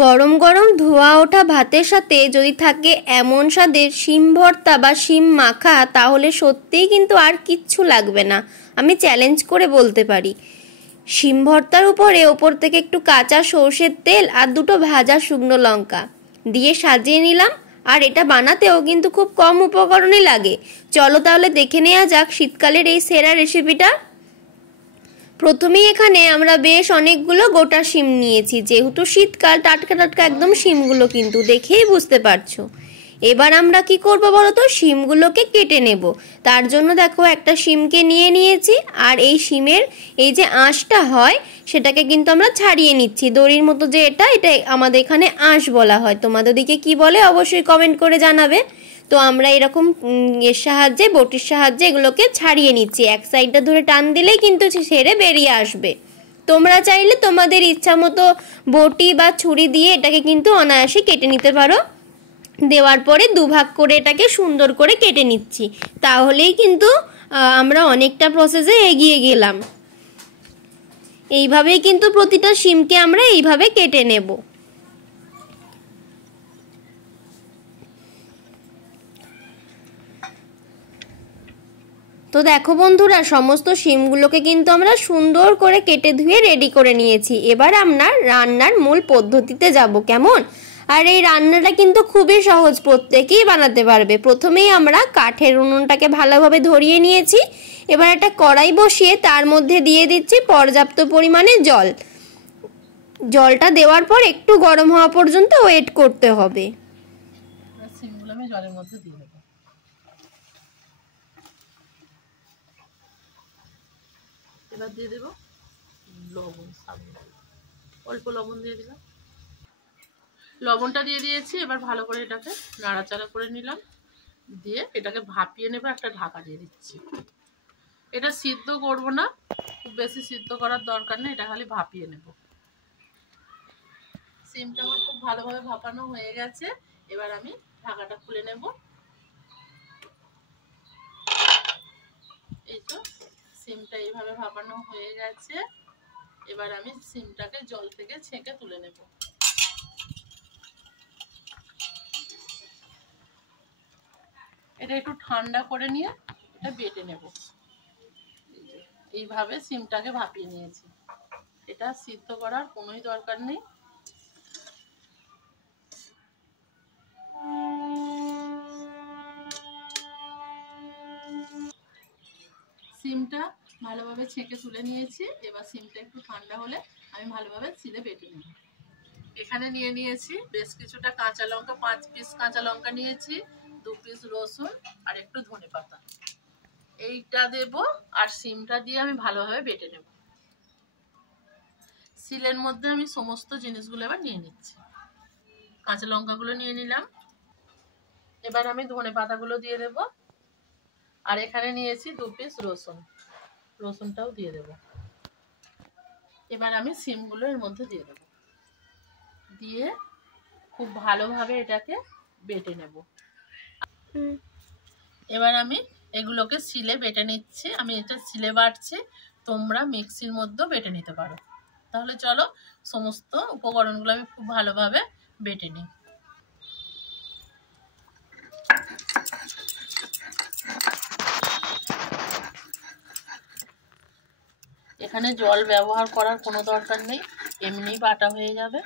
গরম গরম ধোয়া ওঠা ভাতের সাথে যদি থাকে এমন স্বাদের শিম ভর্তা বা শিম মাখা, তাহলে সত্যিই কিন্তু আর কিচ্ছু লাগবে না। আমি চ্যালেঞ্জ করে বলতে পারি। শিম ভর্তার ওপর থেকে একটু কাঁচা সর্ষের তেল আর দুটো ভাজা শুকনো লঙ্কা দিয়ে সাজিয়ে নিলাম। আর এটা বানাতেও কিন্তু খুব কম উপকরণই লাগে। চলো তাহলে দেখে নেওয়া যাক শীতকালের এই সেরা রেসিপিটা। প্রথমেই এখানে আমরা বেশ অনেকগুলো গোটা শিম নিয়েছি, যেহেতু শীতকাল টাটকা টাটকা একদম শিমগুলো কিন্তু দেখেই বুঝতে পারছো। এবার আমরা কি করব বলো তো, শিমগুলোকে কেটে নেব। তার জন্য দেখো একটা শিমকে নিয়েছি, আর এই শিমের এই যে আঁশটা হয় সেটাকে কিন্তু আমরা ছাড়িয়ে নিচ্ছি। দড়ির মতো যে এটা আমাদের এখানে আঁশ বলা হয়, তোমাদের দিকে কি বলে অবশ্যই কমেন্ট করে জানাবে। তো আমরা এরকম এর সাহায্যে, বটির সাহায্যে এগুলোকে ছাড়িয়ে নিচ্ছি। এক সাইডটা ধরে টান দিলেই কিন্তু ছেড়ে বেরিয়ে আসবে। তোমরা চাইলে তোমাদের ইচ্ছা মতো বটি বা ছুরি দিয়ে এটাকে কিন্তু অনায়াসে কেটে নিতে পারো। দেওয়ার পরে দুভাগ করে এটাকে সুন্দর করে কেটে নিচ্ছি, তাহলেই কিন্তু আমরা অনেকটা প্রসেসে এগিয়ে গেলাম। এইভাবেই কিন্তু প্রতিটা শিমকে আমরা এইভাবে কেটে নেব। তো দেখো বন্ধুরা, সমস্ত শিমগুলোকে কিন্তু আমরা সুন্দর করে কেটে ধুয়ে রেডি করে নিয়েছি। এবার আমরা রান্নার মূল পদ্ধতিতে যাব, কেমন? আর এই রান্নাটা কিন্তু খুবই সহজ, প্রত্যেকেই বানাতে পারবে। প্রথমেই আমরা কাঠের উনুনটাকে ভালোভাবে ধরিয়ে নিয়েছি। এবার একটা কড়াই বসিয়ে তার মধ্যে দিয়ে দিচ্ছি পর্যাপ্ত পরিমাণে জল। জলটা দেওয়ার পর একটু গরম হওয়া পর্যন্ত ওয়েট করতে হবে। শিমগুলো আমি জলের মধ্যে দিয়ে দেবো। এবার দিয়ে দেবো লবণ, অল্প লবণ দিয়ে দিলাম। লবণটা দিয়ে দিয়েছি। এবার ভালো করে এটাকে নাড়াচাড়া করে নিলাম, দিয়ে এটাকে ভাপিয়ে নেবো। একটা ঢাকা দিয়ে দিচ্ছি। এটা সিদ্ধ করব না, খুব বেশি সিদ্ধ করার দরকার নেই, এটা খালি ভাপিয়ে নেব। সিমটা আমার খুব ভালোভাবে ভাপানো হয়ে গেছে। এবার আমি ঢাকাটা খুলে নেব। এই তো সিমটা এইভাবে ভাপানো হয়ে গেছে। এবার আমি সিমটাকে জল থেকে ছেঁকে তুলে নেব। এটা একটু ঠান্ডা করে নিয়ে এটা বেটে নেব। এইভাবে সিমটাকে ভাপিয়ে নিয়েছি। এটা সিদ্ধ করার কোনোই দরকার নেই। সিমটা ভালোভাবে ছেঁকে তুলে নিয়েছি। এবার সিমটা একটু ঠান্ডা হলে আমি ভালোভাবে সিলে বেটে নেব। এখানে নিয়েছি বেশ কিছুটা কাঁচা লঙ্কা, 5 পিস কাঁচা লঙ্কা নিয়েছি, 2 পিস রসুন আর একটু ধনেপাতা। এইটা দেব, আর সিমটা দিয়ে আমি ভালোভাবে বেটে নেব। সিলের মধ্যে আমি সমস্ত জিনিসগুলো এবার নিয়ে নিচ্ছি। কাঁচা লঙ্কাগুলো নিয়ে নিলাম। এবার আমি ধনেপাতাগুলো দিয়ে দেব, আর এখানে নিয়েছি 2 পিস রসুন, রসুনটাও দিয়ে দেব। এবার আমি সিমগুলো এর মধ্যে দিয়ে দেব, দিয়ে খুব ভালোভাবে এটাকে বেটে নেব। এবার আমি এগুলোকে সিলে বেটে নিচ্ছি। আমি এটা সিলে বাটছি, তোমরা মিক্সির মধ্যেও বেটে নিতে পারো। তাহলে চলো সমস্ত উপকরণগুলো আমি খুব ভালোভাবে বেটে নিই। এখানে জল ব্যবহার করার কোনো দরকার নেই, এমনিই বাটা হয়ে যাবে।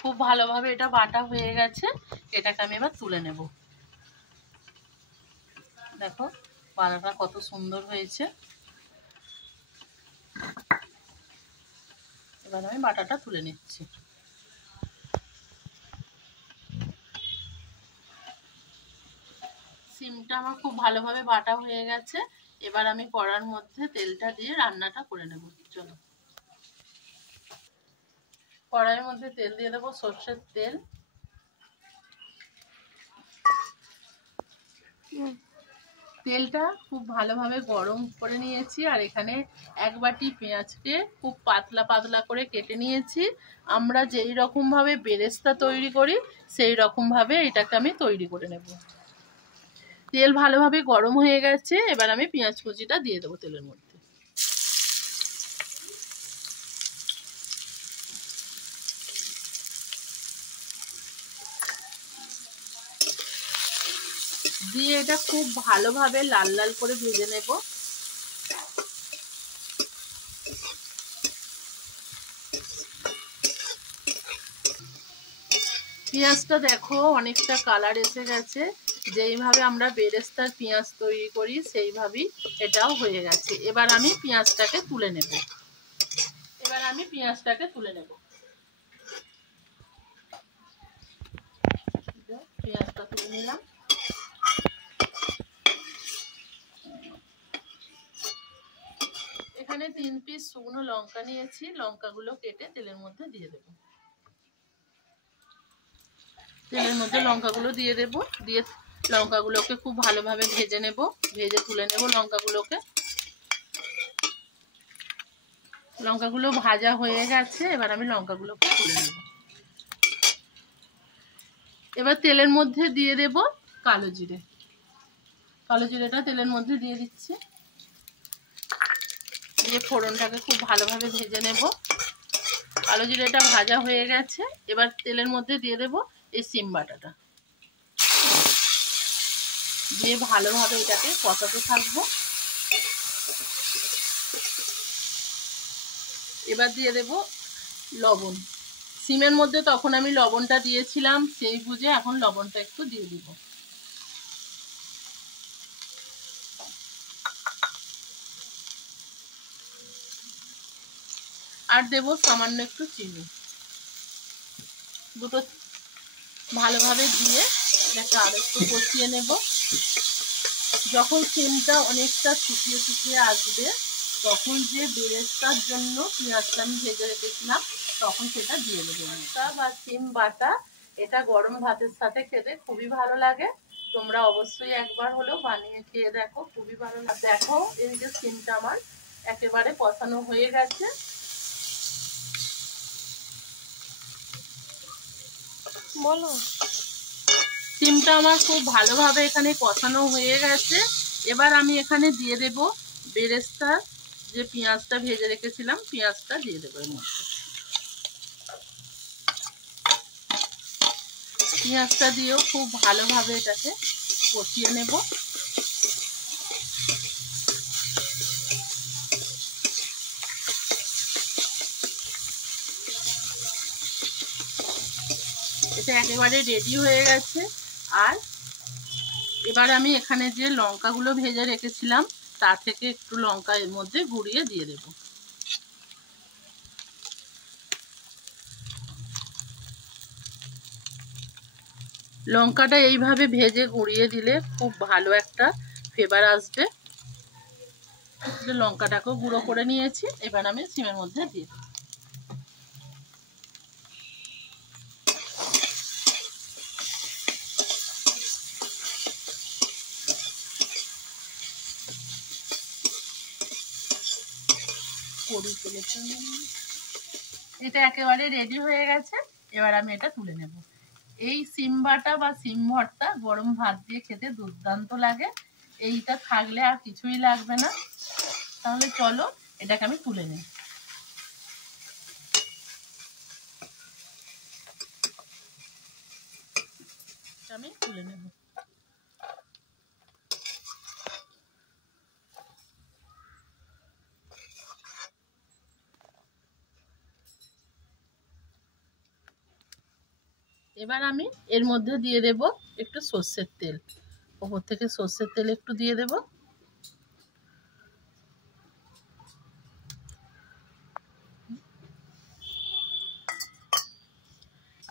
খুব ভালোভাবে এটা বাটা হয়ে গেছে, এটাকে আমি এবার তুলে নেব। দেখো বাটাটা কত সুন্দর হয়েছে। এবার আমি বাটাটা তুলে নিচ্ছি। সিমটা আমার খুব ভালোভাবে বাটা হয়ে গেছে। এবার আমি কড়ার মধ্যে তেলটা দিয়ে রান্নাটা করে নেব। চলো, কড়াইয়ের মধ্যে তেল দিয়ে দেবো, সর্ষের তেল। তেলটা খুব ভালোভাবে গরম করে নিয়েছি, আর এখানে এক বাটি পেঁয়াজকে খুব পাতলা পাতলা করে কেটে নিয়েছি। আমরা যেই রকম ভাবে বেরেস্তা তৈরি করি সেই রকম ভাবে এটাকে আমি তৈরি করে নেব। তেল ভালোভাবে গরম হয়ে গেছে, এবার আমি পেঁয়াজ কুচিটা দিয়ে দেবো তেলের মধ্যে। দিয়ে এটা খুব ভালোভাবে লাল লাল করে ভেজে নেব। পেঁয়াজটা দেখো অনেকটা কালার এসে গেছে। যেইভাবে আমরা বেরেস্তার পেঁয়াজ তৈরি করি সেইভাবেই এটাও হয়ে গেছে। এবার আমি পেঁয়াজটাকে তুলে নেব। পেঁয়াজটা তুলে নিলাম। এখানে 3 পিস শুকনো লঙ্কা নিয়েছি, লঙ্কাগুলো কেটে তেলের মধ্যে দিয়ে দেব। তেলের মধ্যে লঙ্কাগুলো দিয়ে দেব, দিয়ে লঙ্কাগুলোকে খুব ভালোভাবে ভেজে নেব, ভেজে তুলে নেব লঙ্কাগুলোকে। লঙ্কাগুলো ভাজা হয়ে গেছে, এবার আমি লঙ্কাগুলোকে তুলে নেব। এবার তেলের মধ্যে দিয়ে দেব কালো জিরে। কালো জিরেটা তেলের মধ্যে দিয়ে দিচ্ছি, দিয়ে ফোড়নটাকে খুব ভালোভাবে ভেজে নেব। কালো জিরেটা ভাজা হয়ে গেছে, এবার তেলের মধ্যে দিয়ে দেব এই সিম বাটাটা, দিয়ে ভালোভাবে এটাকে কষাতে থাকবো। এবার দিয়ে দেব লবণ। সিমের মধ্যে তখন আমি লবণটা দিয়েছিলাম, সেই বুঝে এখন লবণটা একটু দিয়ে দিব। আর দেব সামান্য একটু চিনি। দুটো ভালোভাবে দিয়ে এটাকে আর একটু কষিয়ে নেব। যখন সিমটা অনেকটা শুকিয়ে শুকিয়ে আসবে, তখন যে বেরেস্তার জন্য পেঁয়াজটা আমি ভেজে রেখেছিলাম তখন সেটা দিয়ে দেবো। বা সিম বাটা এটা গরম ভাতের সাথে খেতে খুবই ভালো লাগে। তোমরা অবশ্যই একবার হলেও বানিয়ে খেয়ে দেখো, খুবই ভালো লাগে। দেখো এই যে সিমটা আমার একেবারে কষানো হয়ে গেছে। বলো, সিমটা আমার খুব ভালোভাবে এখানে কষানো হয়ে গেছে। এবার আমি এখানে দিয়ে দেব বেরেস্তা, যে পেঁয়াজটা ভেজে রেখেছিলাম পেঁয়াজটা দিয়ে দেবো এর মধ্যে। পেঁয়াজটা দিয়েও খুব ভালোভাবে এটাকে কষিয়ে নেব। এটা একেবারে রেডি হয়ে গেছে। আর এবার আমি এখানে যে লঙ্কাগুলো ভেজে রেখেছিলাম তার থেকে একটু লঙ্কা এর মধ্যে গুঁড়িয়ে দিয়ে দেব। লঙ্কাটা এইভাবে ভেজে গুঁড়িয়ে দিলে খুব ভালো একটা ফ্লেভার আসবে। লঙ্কাটাকেও গুঁড়ো করে নিয়েছি, এবার আমি সিমের মধ্যে দিয়ে দেব। এটা একেবারে রেডি হয়ে গেছে, এবার আমি এটা তুলে নেব। এই সিম বাটা বা সিম ভর্তা গরম ভাত দিয়ে খেতে দুর্দান্ত লাগে। এইটা থাকলে আর কিছুই লাগবে না। তাহলে চলো এটাকে আমি তুলে নিই। আমি তুলে নেব। এবার আমি এর মধ্যে দিয়ে দেব একটু সর্ষের তেল, ওপর থেকে সর্ষের তেল একটু দিয়ে দেব।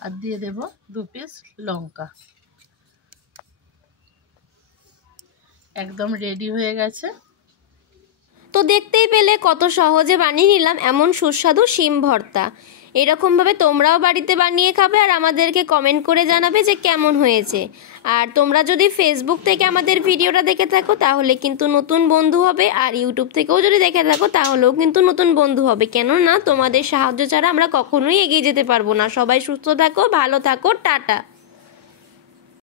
আর দিয়ে দেব 2 পিস লঙ্কা। একদম রেডি হয়ে গেছে। তো দেখতেই পেলে কত সহজে বানিয়ে নিলাম এমন সুস্বাদু শিম ভর্তা। এরকমভাবে তোমরাও বাড়িতে বানিয়ে খাবে আর আমাদেরকে কমেন্ট করে জানাবে যে কেমন হয়েছে। আর তোমরা যদি ফেসবুক থেকে আমাদের ভিডিওটা দেখে থাকো তাহলে কিন্তু নতুন বন্ধু হবে, আর ইউটিউব থেকেও যদি দেখে থাকো তাহলেও কিন্তু নতুন বন্ধু হবে। কেননা তোমাদের সাহায্য ছাড়া আমরা কখনোই এগিয়ে যেতে পারবো না। সবাই সুস্থ থাকো, ভালো থাকো, টাটা।